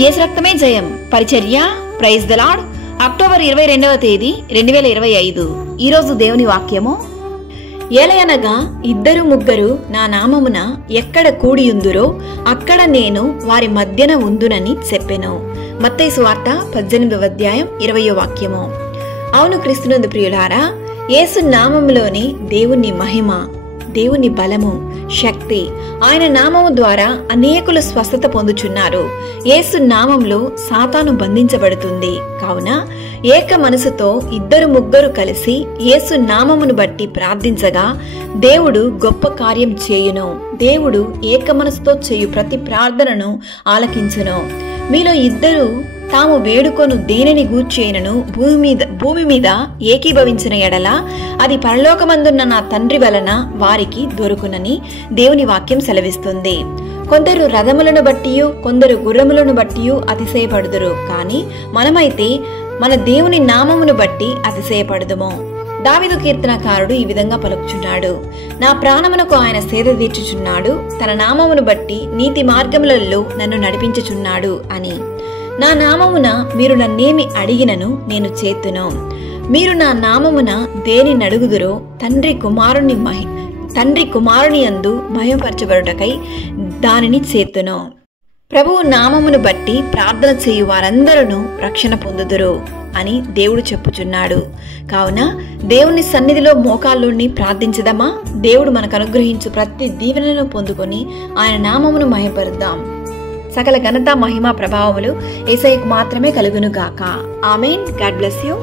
యేసు రక్తమే జయం పరిచర్య ప్రైజ్ ద లార్డ్. అక్టోబర్ 22వ తేదీ 2025. ఈరోజు దేవుని వాక్యము, ఏలయనగా ఇద్దరు ముగ్గురు నా నామమున ఎక్కడ కూడియుందురో అక్కడ నేను వారి మధ్యన ఉందునని చెప్పెను. మత్తయి సువార్త 18వ అధ్యాయం 20వ వాక్యము. అవును క్రీస్తునందు ప్రియులారా, యేసు నామములోని దేవుని మహిమ, దేవుని బలము, శక్తి, ఆయన నామము ద్వారా అనేకులు స్వస్థత పొందుచున్నారు. యేసు నామంలో సాతాను బంధించబడుతుంది. కావున ఏక మనసుతో ఇద్దరు ముగ్గురు కలిసి యేసు నామమును బట్టి ప్రార్థించగా దేవుడు గొప్ప కార్యం చేయును. దేవుడు ఏక మనసుతో చేయు ప్రతి ప్రార్థనను ఆలకించును. మీలో ఇద్దరు తాము వేడుకొను దేనిని గూర్చేయనను భూమి మీద ఏకీభవించిన ఎడల అది పరలోకమందున్న నా తండ్రి వలన వారికి దొరుకునని దేవుని వాక్యం సెలవిస్తుంది. కొందరు రథములను బట్టియు కొందరు గుర్రములను బట్టియు అతిశయపడుదురు, కానీ మనమైతే మన దేవుని నామమును బట్టి అతిశయపడదుము. దావీదు కీర్తనకారుడు ఈ విధంగా పలుకుచున్నాడు, నా ప్రాణమునకు ఆయన సేద తీర్చుచున్నాడు, తన నామమును బట్టి నీతి మార్గములలో నన్ను నడిపించుచున్నాడు అని. నా నామమున మీరు నన్నేమి అడిగినను నేను చేతును. మీరు నా నామమున దేని నడుగుదురో తండ్రి కుమారుని యందు మహిమపరచబడుటకై దానిని చేతును. ప్రభువు నామమును బట్టి ప్రార్థన చేయు వారందరూ రక్షణ పొందుదురు అని దేవుడు చెప్పుచున్నాడు. కావున దేవుని సన్నిధిలో మోకాళ్ళుని ప్రార్థించదమా? దేవుడు మనకు అనుగ్రహించు ప్రతి దీవెనను పొందుకొని ఆయన నామమును మహిమపరుద్దాం. సకల ఘనత, మహిమ, ప్రభావములు యేసయ్యకు మాత్రమే కలుగును గాక. ఆమేన్. God bless you.